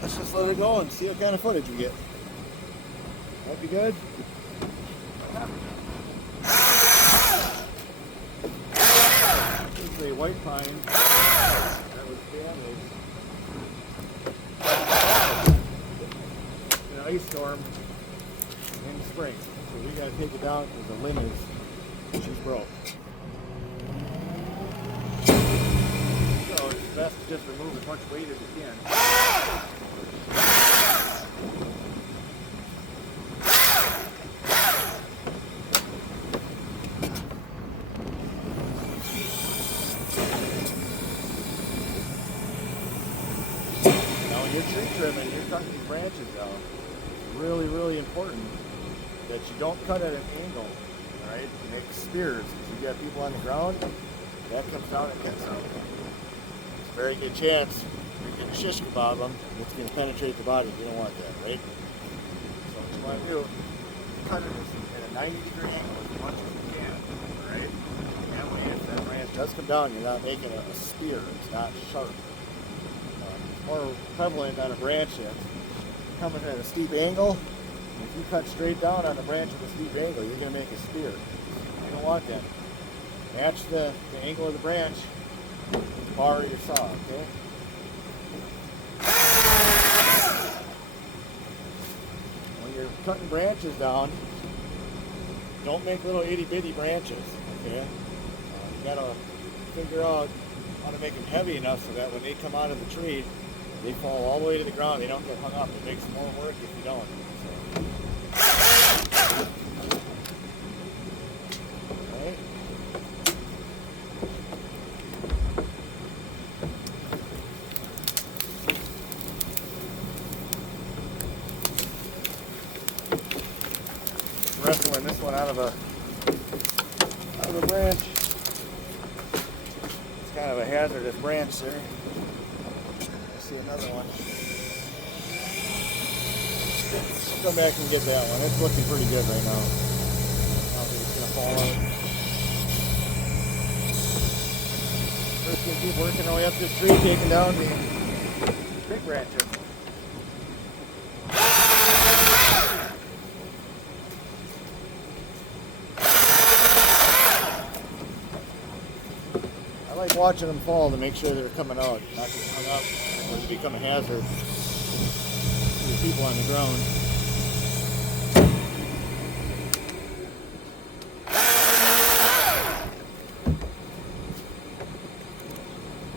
Let's just let it go and see what kind of footage we get. Might be good. This is a white pine that was damaged in an ice storm in the spring. So we gotta take it down because the limb is, she's broke. So it's best to just remove as much weight as you can. You're tree trimming, you're cutting these branches down. It's really, really important that you don't cut at an angle, all right? You make spears, because you got people on the ground, that comes down and cuts out. It's a very good chance you're going to shish kebab them, it's going to penetrate the body. You don't want that, right? So what you want to do, cut it at a 90-degree angle as much as you can, all right? That way, if that branch does come down, you're not making a spear, it's not sharp. More prevalent on a branch that's coming at a steep angle. If you cut straight down on the branch at a steep angle, you're going to make a spear. You don't want that. Match the angle of the branch with the bar of your saw, okay? When you're cutting branches down, don't make little itty-bitty branches, okay? You got to figure out how to make them heavy enough so that when they come out of the tree, they fall all the way to the ground. They don't get hung up. It makes more work if you don't. So. Right. Wrestling this one out of a branch. It's kind of a hazardous branch there. See another one. Come back and get that one. It's looking pretty good right now. I don't think it's gonna fall out. First gonna keep working our way up this tree, taking down the big branches. I like watching them fall to make sure they're coming out, not getting hung up. Or to become a hazard to the people on the ground.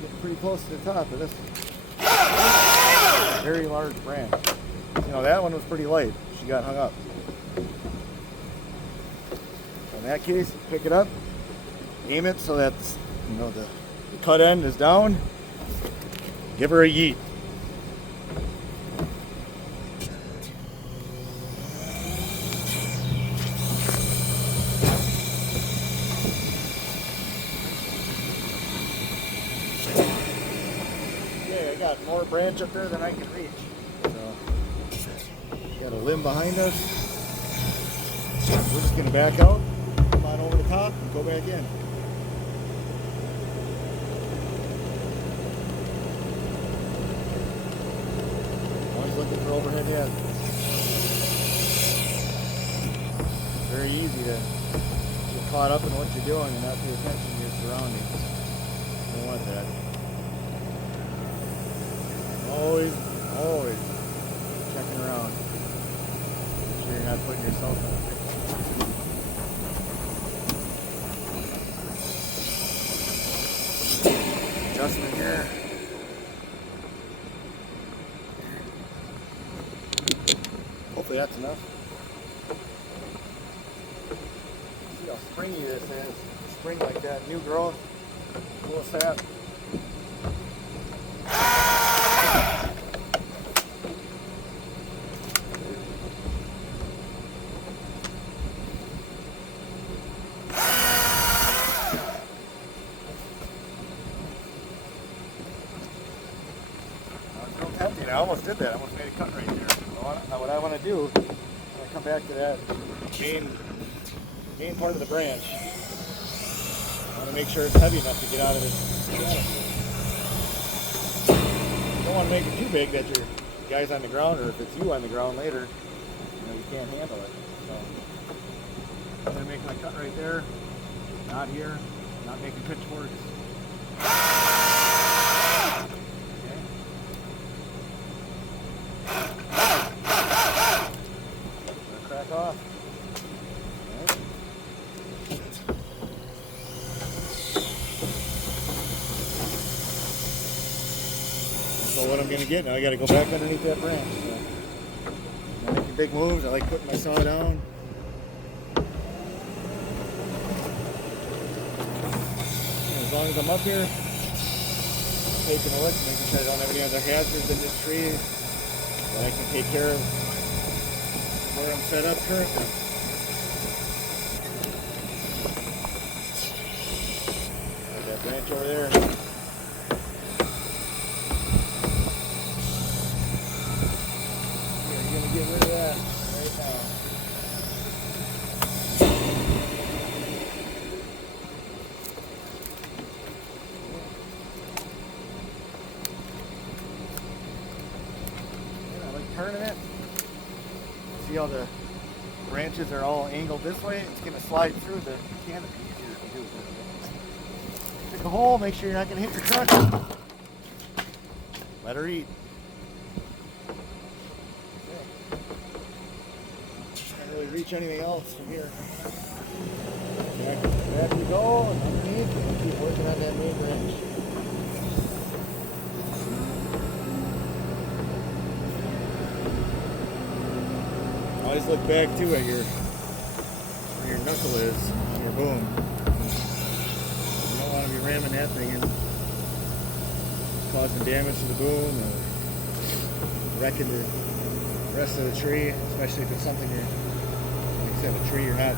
Getting pretty close to the top of this very large branch. You know, that one was pretty light. She got hung up. So in that case, pick it up, aim it so that the cut end is down. Give her a yeet. Okay, I got more branch up there than I can reach. So, got a limb behind us. We're just going to back out, come on over the top, and go back in. Looking for overhead head. Very easy to get caught up in what you're doing and not pay attention to your surroundings. You don't want that. Always checking around. Make sure you're not putting yourself in a pickle. Adjustment here. Hopefully that's enough. See how springy this is. Spring like that, new growth, full of sap. It's real tempting. I almost did that. I almost made a cut right there. Now what I want to do, when I come back to that main part of the branch, I want to make sure it's heavy enough to get out of this. You don't want to make it too big that you're guys on the ground, or if it's you on the ground later, you know, you can't handle it. So I'm gonna make my cut right there. Not here. Not making pitchforks. Okay. Gonna crack off. Right. So what I'm gonna get now, I gotta go back underneath that branch. So I'm making big moves. I like putting my saw down. As long as I'm up here, taking a look, making sure I don't have any other hazards in this tree, that I can take care of where I'm set up currently. There's that branch over there. Yeah, you're gonna get rid of that right now. Turning it. See how the branches are all angled this way? It's going to slide through the canopy easier to do. Pick a hole, make sure you're not going to hit your truck. Let her eat. Okay. Can't really reach anything else from here. Back we go, and underneath, and keep working on that main branch. Always look back too at where your knuckle is on your boom. You don't want to be ramming that thing in, causing damage to the boom or wrecking the rest of the tree, especially if it's something you're, like I said, a tree you're not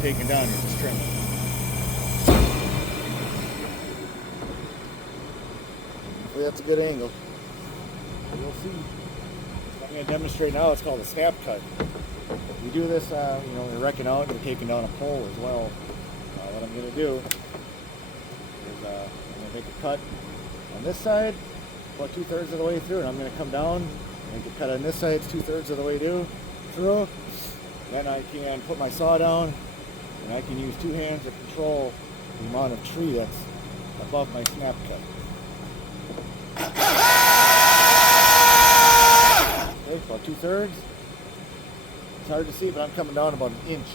taking down, you're just trimming. Hopefully that's a good angle. We'll see. I'm going to demonstrate now. It's called a snap cut. We do this, you know, when you're wrecking out, you're taking down a pole as well. What I'm going to do is I'm going to make a cut on this side, about 2/3 of the way through, and I'm going to come down, make a cut on this side, it's 2/3 of the way through. Then I can put my saw down, and I can use two hands to control the amount of tree that's above my snap cut. Okay, about 2/3. It's hard to see, but I'm coming down about 1 inch.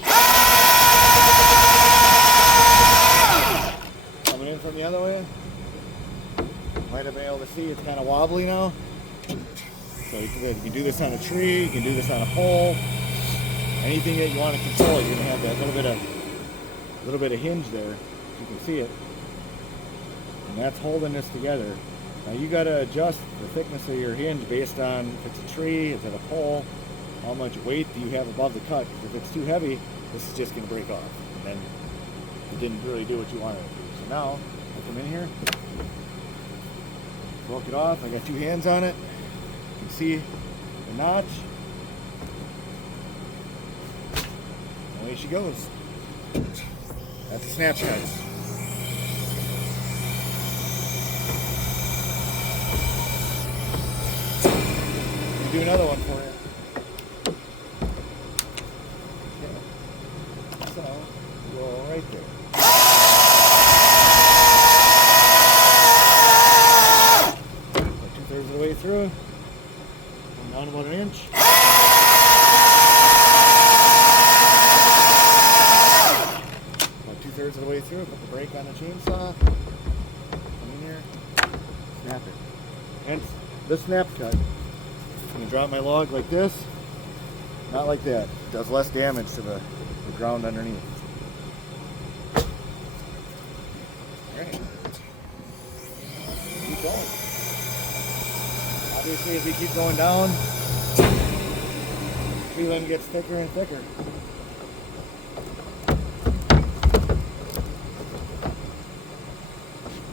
Coming in from the other way. Might have been able to see it's kind of wobbly now. So you can do this on a tree, you can do this on a pole. Anything that you want to control, you're going to have that little bit of hinge there. You can see it. And that's holding this together. Now you got to adjust the thickness of your hinge based on if it's a tree, if it's a pole, how much weight do you have above the cut. If it's too heavy, this is just going to break off. And then it didn't really do what you wanted it to do. So now, I come in here, broke it off. I got two hands on it. You can see the notch. Away she goes. That's a snap cut. Do another one for you. Okay. So, go right there. About 2/3 of the way through. Come down about 1 inch. About 2/3 of the way through. Put the brake on the chainsaw. Come in here. Snap it. And the snap cut. I'm going to drop my log like this, not like that. It does less damage to the ground underneath. Alright. Keep going. Obviously, as we keep going down, the tree limb gets thicker and thicker.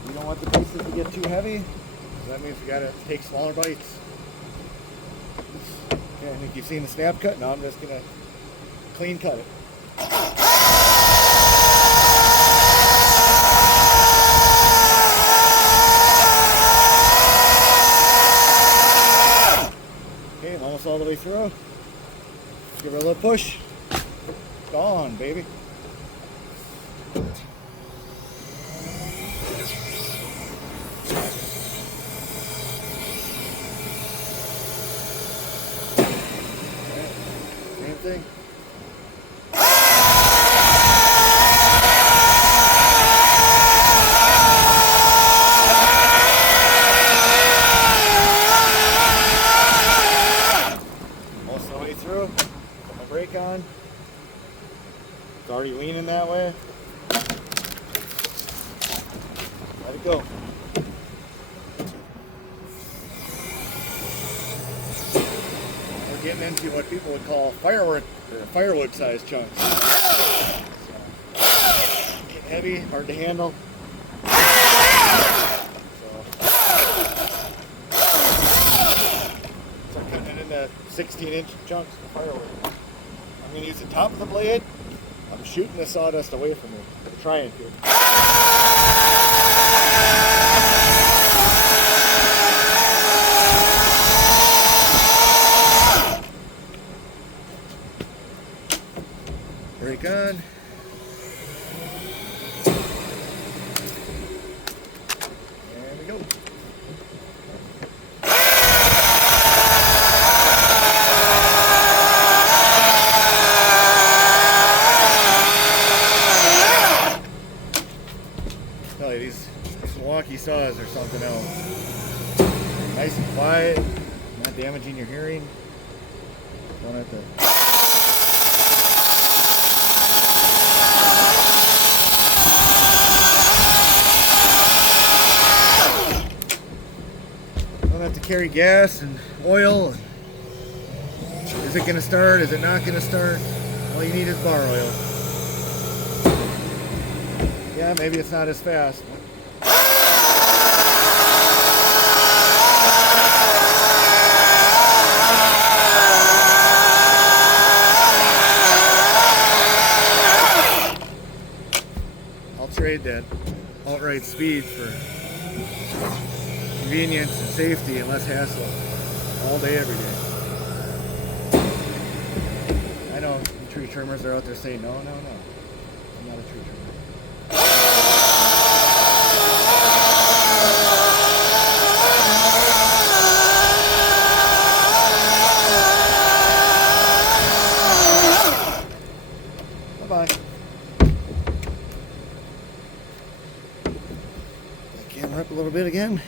We don't want the pieces to get too heavy, so that means we got to take smaller bites. Okay, I think you've seen the snap cut. Now I'm just going to clean cut it. all the way through. Give her a little push. Gone, baby. Same thing. Most of the way through. Put my brake on. It's already leaning that way. Let it go. We're getting into what people would call firewood sized chunks. Getting heavy, hard to handle. So I'm cutting it into 16-inch chunks of firewood. I'm going to use the top of the blade. I'm shooting the sawdust away from me. I'm trying to. Brake on. There we go. Tell you, these Milwaukee saws are something else. Nice and quiet, not damaging your hearing. Don't have to. Don't have to carry gas and oil. Is it going to start? Is it not going to start? All you need is bar oil. Yeah, maybe it's not as fast. I'll trade that outright speed for convenience and safety and less hassle all day, every day. I know tree trimmers are out there saying, no, I'm not a tree trimmer. Bye-bye. Camera up a little bit again.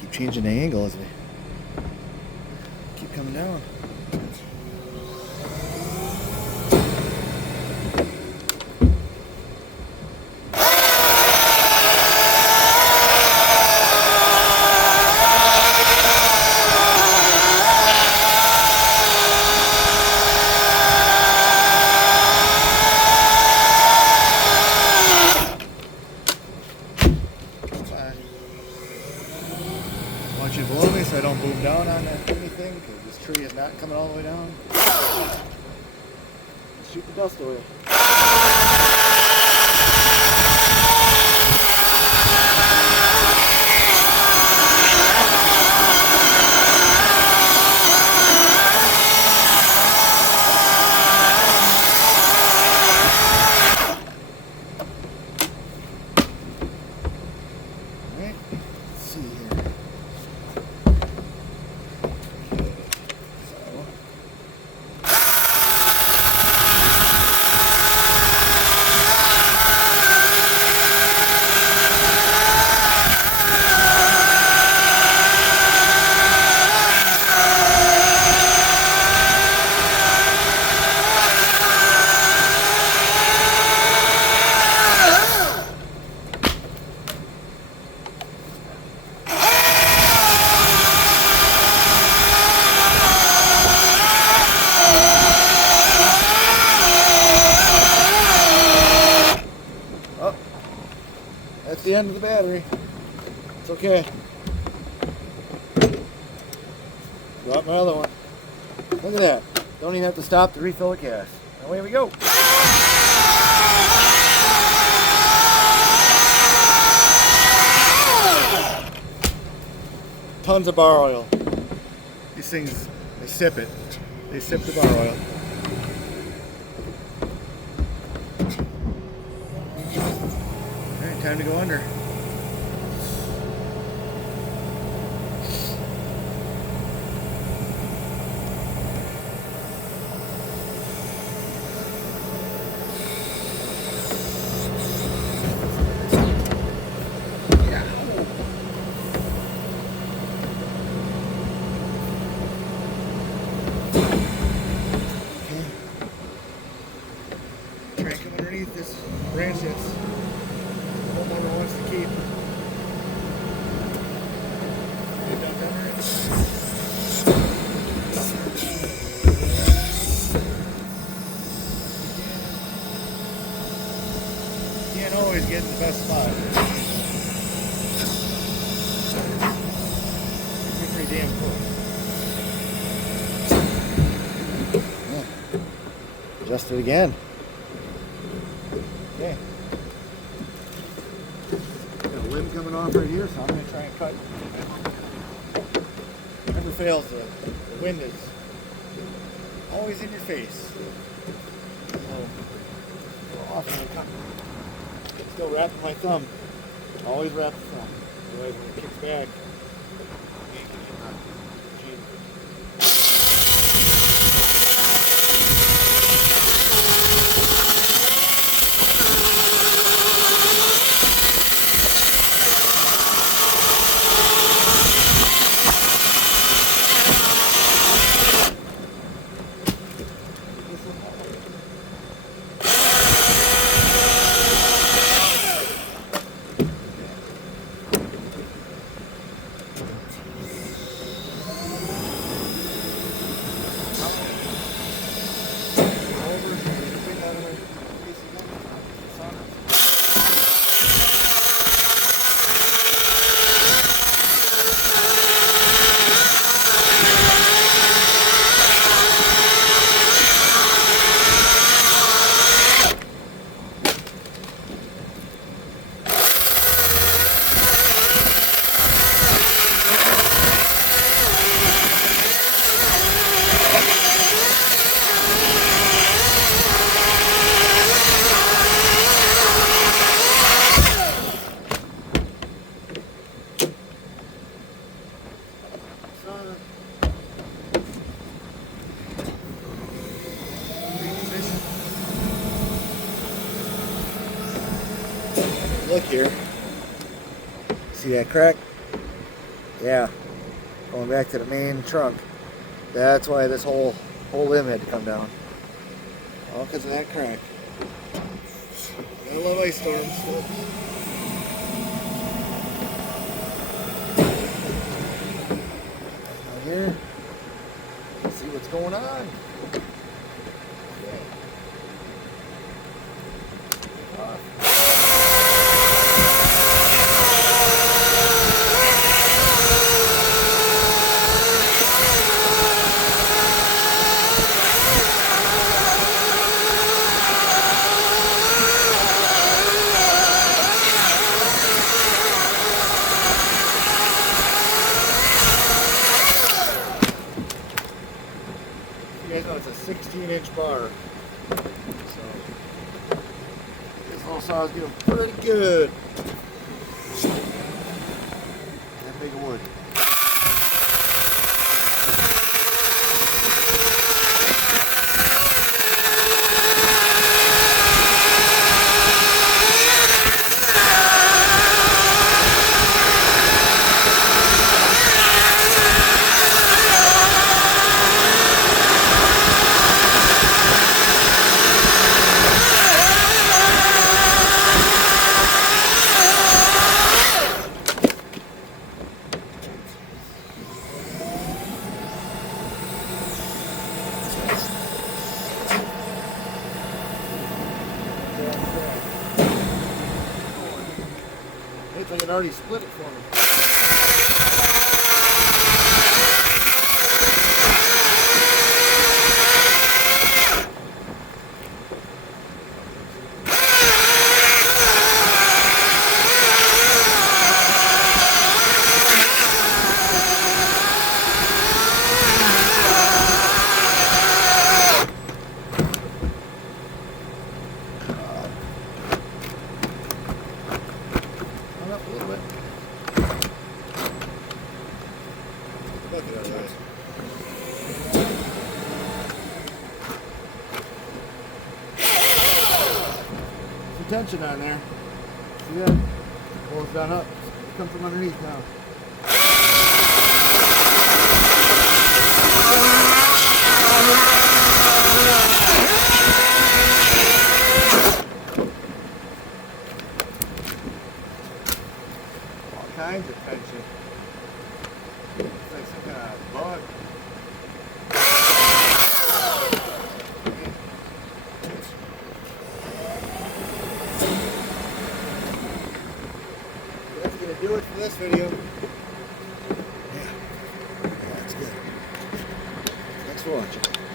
Keep changing the angle as we keep coming down. I want you below me so I don't boom down on anything, because this tree is not coming all the way down. Let's shoot the dust away. Alright, let's see here. That's the end of the battery. It's okay. Drop my other one. Look at that. Don't even have to stop to refill the gas. Away we go. Tons of bar oil. These things They sip it. They sip the bar oil. Alright, time to go under. Underneath this branch that's the homeowner wants to keep. Can't always get in the best spot. You're pretty damn close. Adjust it again. Okay. Got a limb coming off right here, so I'm going to try and cut. Never fails, the wind is always in your face. So, often I cut. Still wrapping my thumb. Always wrap the thumb. Otherwise, when it kicks back, you can't get it on. Look here. See that crack? Yeah. Going back to the main trunk. That's why this whole limb had to come down. All because of that crack. I love ice storms. Out here. Let's see what's going on. You guys know it's a 16-inch bar, so this little saw is doing pretty good. That big of wood. Looks like it already split it for me. Look at that. Some tension on there. See that? Pulls down up. It comes from underneath now. All kinds of tension. It's like some kind of bug. That's going to do it for this video. Yeah, that's good. Thanks for watching.